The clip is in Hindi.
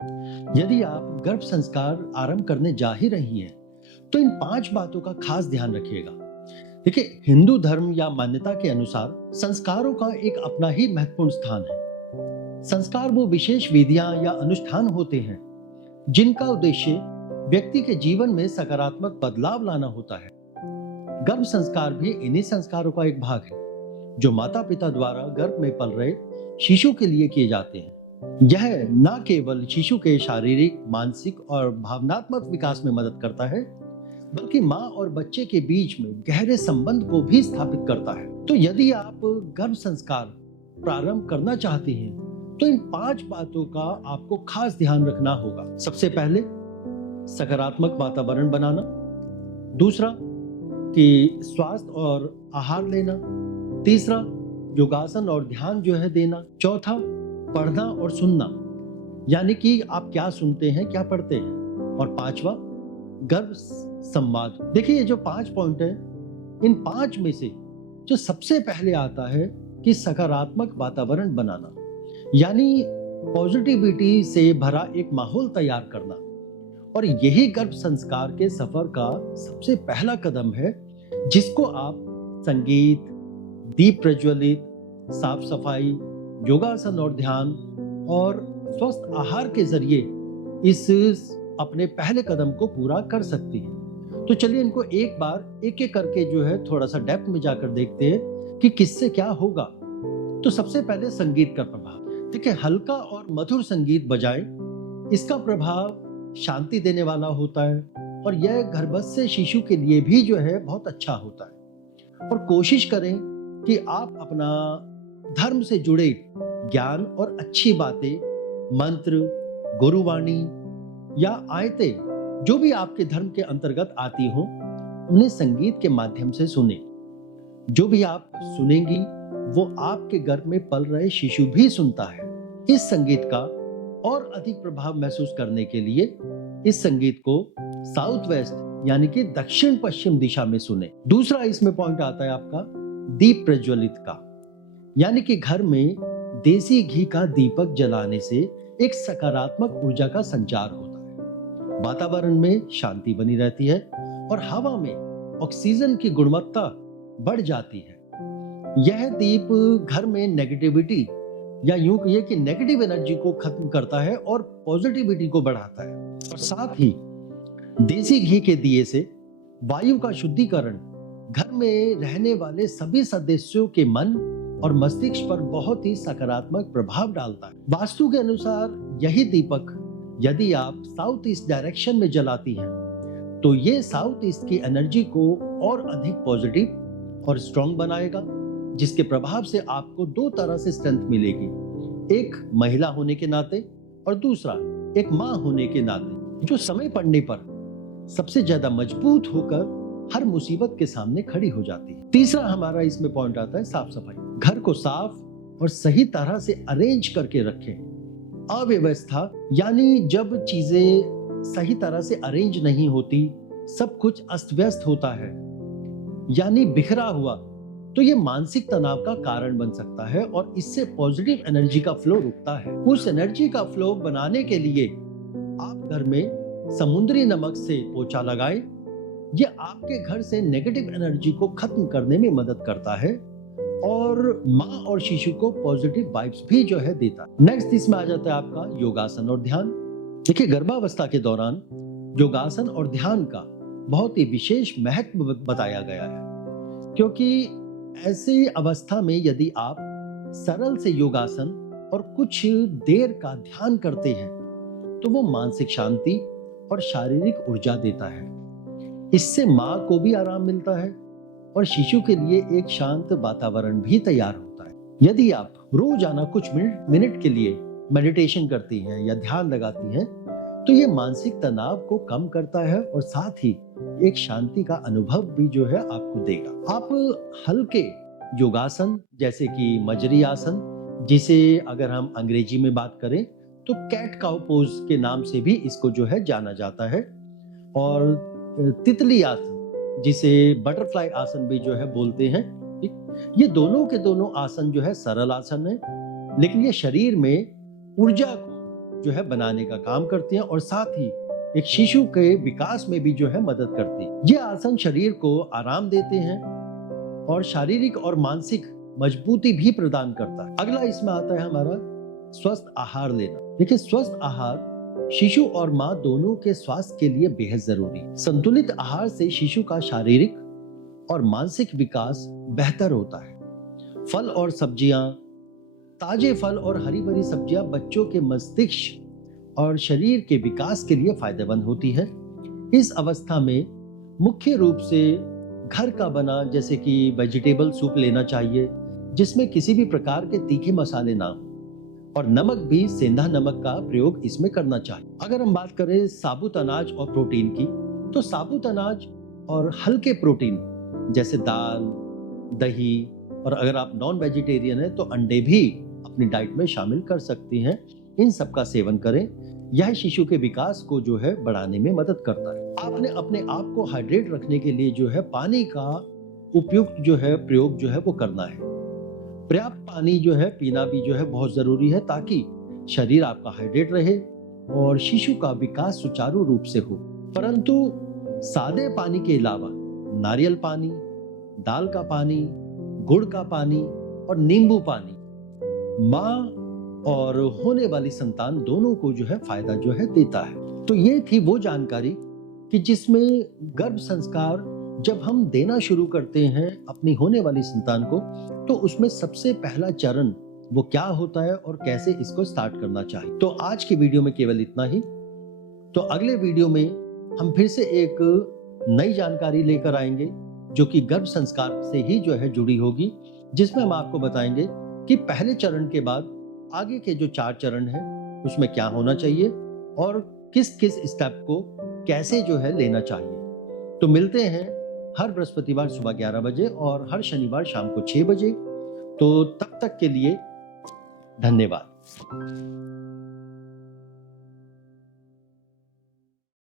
यदि आप गर्भ संस्कार आरंभ करने जा ही रही हैं, तो इन 5 बातों का खास ध्यान रखिएगा। देखिए, हिंदू धर्म या मान्यता के अनुसार संस्कारों का एक अपना ही महत्वपूर्ण स्थान है। संस्कार वो विशेष विधियां या अनुष्ठान होते हैं जिनका उद्देश्य व्यक्ति के जीवन में सकारात्मक बदलाव लाना होता है। गर्भ संस्कार भी इन्हीं संस्कारों का एक भाग है, जो माता पिता द्वारा गर्भ में पल रहे शिशु के लिए किए जाते हैं। यह न केवल शिशु के शारीरिक, मानसिक और भावनात्मक विकास में मदद करता है, बल्कि माँ और बच्चे के बीच में गहरे संबंध को भी स्थापित करता है। तो यदि आप गर्भ संस्कार प्रारंभ करना चाहते हैं, तो इन 5 बातों का आपको खास ध्यान रखना होगा। सबसे पहले सकारात्मक वातावरण बनाना, दूसरा कि स्वास्थ्य और आहार लेना, तीसरा योगासन और ध्यान जो है देना, चौथा पढ़ना और सुनना, यानी कि आप क्या सुनते हैं, क्या पढ़ते हैं, और पांचवा गर्भ संवाद। देखिए, ये जो 5 पॉइंट है, इन 5 में से जो सबसे पहले आता है कि सकारात्मक वातावरण बनाना, यानी पॉजिटिविटी से भरा एक माहौल तैयार करना। और यही गर्भ संस्कार के सफर का सबसे पहला कदम है, जिसको आप संगीत, दीप प्रज्वलित, साफ सफाई, योगासन और ध्यान और स्वस्थ आहार के जरिए इस अपने पहले कदम को पूरा कर सकती हैं। तो चलिए इनको एक बार एक एक करके जो है थोड़ा सा डेप्थ में जाकर देखते हैं कि किससे क्या होगा। तो सबसे पहले संगीत का प्रभाव। देखिए, हल्का और मधुर संगीत बजाएं, इसका प्रभाव शांति देने वाला होता है और यह गर्भस्थ शिशु के लिए भी जो है बहुत अच्छा होता है। और कोशिश करें कि आप अपना धर्म से जुड़े ज्ञान और अच्छी बातें, मंत्र, गुरुवाणी या आयतें जो भी आपके धर्म के अंतर्गत आती हो, उन्हें संगीत के माध्यम से सुने। जो भी आप सुनेंगी वो आपके गर्भ में पल रहे शिशु भी सुनता है। इस संगीत का और अधिक प्रभाव महसूस करने के लिए इस संगीत को साउथ वेस्ट यानी कि दक्षिण पश्चिम दिशा में सुने। दूसरा इसमें पॉइंट आता है आपका दीप प्रज्वलित का, यानी कि घर में देसी घी का दीपक जलाने से एक सकारात्मक ऊर्जा का संचार होता है। वातावरण में शांति बनी रहती है और हवा में ऑक्सीजन की गुणवत्ता बढ़ जाती है। यह दीप घर में नेगेटिविटी या यूं कहिए कि नेगेटिव एनर्जी को खत्म करता है और पॉजिटिविटी को बढ़ाता है। और साथ ही देसी घी के दिए से वायु का शुद्धिकरण घर में रहने वाले सभी सदस्यों के मन और मस्तिष्क पर बहुत ही सकारात्मक प्रभाव डालता है। वास्तु के अनुसार यही दीपक यदि आप साउथ ईस्ट डायरेक्शन में जलाती हैं, तो ये साउथ ईस्ट की एनर्जी को और अधिक पॉजिटिव और स्ट्रॉन्ग बनाएगा, जिसके प्रभाव से आपको 2 तरह से स्ट्रेंथ मिलेगी, एक महिला होने के नाते और दूसरा एक माँ होने के नाते, जो समय पड़ने पर सबसे ज्यादा मजबूत होकर हर मुसीबत के सामने खड़ी हो जाती है। तीसरा हमारा इसमें पॉइंट आता है साफ सफाई। घर को साफ और सही तरह से अरेंज करके रखें। अव्यवस्था यानी जब चीजें सही तरह से अरेंज नहीं होती, सब कुछ अस्त व्यस्त होता है यानी बिखरा हुआ, तो ये मानसिक तनाव का कारण बन सकता है और इससे पॉजिटिव एनर्जी का फ्लो रुकता है। उस एनर्जी का फ्लो बनाने के लिए आप घर में समुद्री नमक से पोछा लगाएं। ये आपके घर से नेगेटिव एनर्जी को खत्म करने में मदद करता है और माँ और शिशु को पॉजिटिव वाइब्स भी जो है देता है। नेक्स्ट इसमें आ जाता है आपका योगासन और ध्यान। देखिए, गर्भावस्था के दौरान योगासन और ध्यान का बहुत ही विशेष महत्व बताया गया है, क्योंकि ऐसी अवस्था में यदि आप सरल से योगासन और कुछ देर का ध्यान करते हैं, तो वो मानसिक शांति और शारीरिक ऊर्जा देता है। इससे माँ को भी आराम मिलता है और शिशु के लिए एक शांत वातावरण भी तैयार होता है। यदि आप रोजाना कुछ मिनट के लिए मेडिटेशन करती हैं या ध्यान लगाती हैं, तो ये मानसिक तनाव को कम करता है और साथ ही एक शांति का अनुभव भी जो है आपको देगा। आप हल्के योगासन जैसे कि मजरी आसन, जिसे अगर हम अंग्रेजी में बात करें तो कैट काउ पोज के नाम से भी इसको जो है जाना जाता है, और तितली आसन जिसे बटरफ्लाई आसन भी जो है बोलते हैं। ये दोनों के दोनों आसन जो है सरल आसन है, लेकिन ये शरीर में ऊर्जा को जो है बनाने का काम करती हैं और साथ ही एक शिशु के विकास में भी जो है मदद करती है। ये आसन शरीर को आराम देते हैं और शारीरिक और मानसिक मजबूती भी प्रदान करता है। अगला इसमें आता है हमारा स्वस्थ आहार लेना। देखिए, स्वस्थ आहार शिशु और माँ दोनों के स्वास्थ्य के लिए बेहद जरूरी है। संतुलित आहार से शिशु का शारीरिक और मानसिक विकास बेहतर होता है। फल और सब्जियां, ताजे फल और हरी भरी सब्जियां बच्चों के मस्तिष्क और शरीर के विकास के लिए फायदेमंद होती है। इस अवस्था में मुख्य रूप से घर का बना जैसे कि वेजिटेबल सूप लेना चाहिए, जिसमें किसी भी प्रकार के तीखे मसाले ना हो, और नमक भी सेंधा नमक का प्रयोग इसमें करना चाहिए। अगर हम बात करें साबुत अनाज और प्रोटीन की, तो साबुत अनाज और हल्के प्रोटीन जैसे दाल, दही, और अगर आप नॉन वेजिटेरियन हैं तो अंडे भी अपनी डाइट में शामिल कर सकती हैं। इन सब का सेवन करें। यह शिशु के विकास को जो है बढ़ाने में मदद करता है। आपने अपने आप को हाइड्रेट रखने के लिए जो है पानी का उपयुक्त जो है प्रयोग जो है वो करना है। पर्याप्त पानी जो है पीना भी जो है बहुत जरूरी है, ताकि शरीर आपका हाइड्रेट रहे और शिशु का विकास सुचारू रूप से हो। परंतु सादे पानी के अलावा नारियल पानी, दाल का पानी, गुड़ का पानी और नींबू पानी माँ और होने वाली संतान दोनों को जो है फायदा जो है देता है। तो ये थी वो जानकारी कि जिसमें गर्भ संस्कार जब हम देना शुरू करते हैं अपनी होने वाली संतान को, तो उसमें सबसे पहला चरण वो क्या होता है और कैसे इसको स्टार्ट करना चाहिए। तो आज की वीडियो में केवल इतना ही। तो अगले वीडियो में हम फिर से एक नई जानकारी लेकर आएंगे जो कि गर्भ संस्कार से ही जो है जुड़ी होगी, जिसमें हम आपको बताएंगे कि पहले चरण के बाद आगे के जो 4 चरण हैं उसमें क्या होना चाहिए और किस किस स्टेप को कैसे जो है लेना चाहिए। तो मिलते हैं हर बृहस्पतिवार सुबह 11 बजे और हर शनिवार शाम को 6 बजे। तो तब तक के लिए धन्यवाद।